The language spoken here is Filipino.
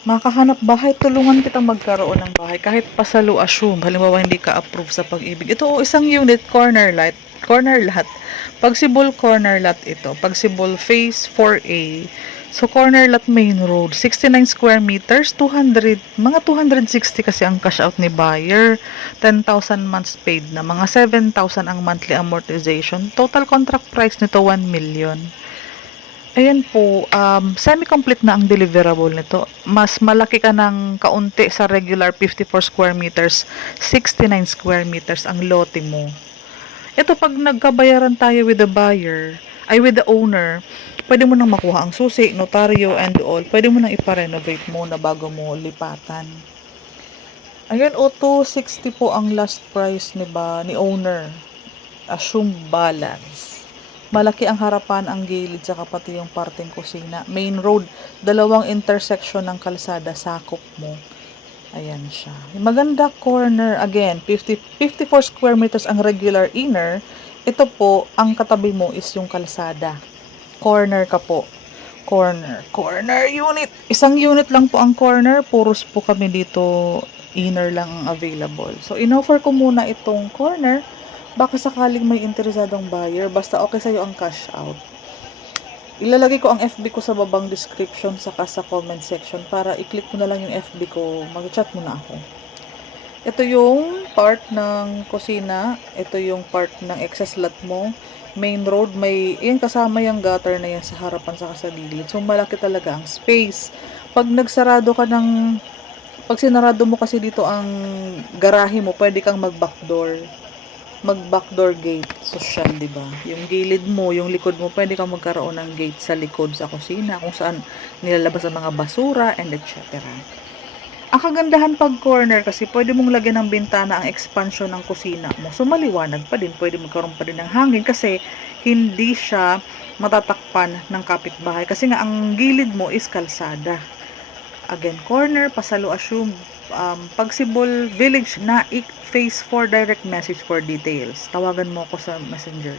Makahanap bahay, tulungan kitang magkaroon ng bahay kahit pasalu assume. Halimbawa, hindi ka approve sa pag-ibig. Ito, isang unit, corner lot. Pagsibol corner lot ito. Pagsibol phase 4A. So, corner lot main road. 69 square meters, 200, mga 260 kasi ang cash out ni buyer. 10,000 months paid na. Mga 7,000 ang monthly amortization. Total contract price nito, 1 million. Ayan po, semi-complete na ang deliverable nito. Mas malaki ka ng kaunti sa regular 54 square meters, 69 square meters ang lote mo. Ito pag nagkabayaran tayo with the buyer, ay with the owner, pwede mo nang makuha ang susi, notaryo, and all. Pwede mo nang ipa-renovate muna bago mo lipatan. Ayan, o 260 po ang last price ni owner. Assume balance. Malaki ang harapan, ang gilid, saka pati yung parting kusina. Main road, dalawang intersection ng kalsada, sakop mo. Ayan siya. Maganda corner, again, 54 square meters ang regular inner. Ito po, ang katabi mo is yung kalsada. Corner ka po. Corner unit. Isang unit lang po ang corner. Puros po kami dito, inner lang ang available. So, inoffer ko muna itong corner. Baka sakaling may interesadong buyer, basta okay sa'yo ang cash out. Ilalagay ko ang FB ko sa babang description saka sa comment section para i-click mo na lang yung FB ko, mag-chat mo na ako. Ito yung part ng kusina, ito yung part ng excess lot mo, main road, yan kasama yung gutter na yan sa harapan saka sa gilid. So malaki talaga ang space. Pag sinarado mo kasi dito ang garahe mo, pwede kang mag-backdoor gate, social, di ba? Yung gilid mo, yung likod mo, pwede kang magkaroon ng gate sa likod sa kusina, kung saan nilalabas ang mga basura, and etc. Ang kagandahan pag corner kasi pwede mong lagyan ng bintana ang expansion ng kusina mo. So, maliwanag pa din. Pwede magkaroon pa din ng hangin kasi hindi siya matatakpan ng kapitbahay. Kasi nga, ang gilid mo is kalsada. Again, corner, Pasalo Assume, Pagsibol Village, Naik, Phase 4, direct message for details. Tawagan mo ako sa messenger.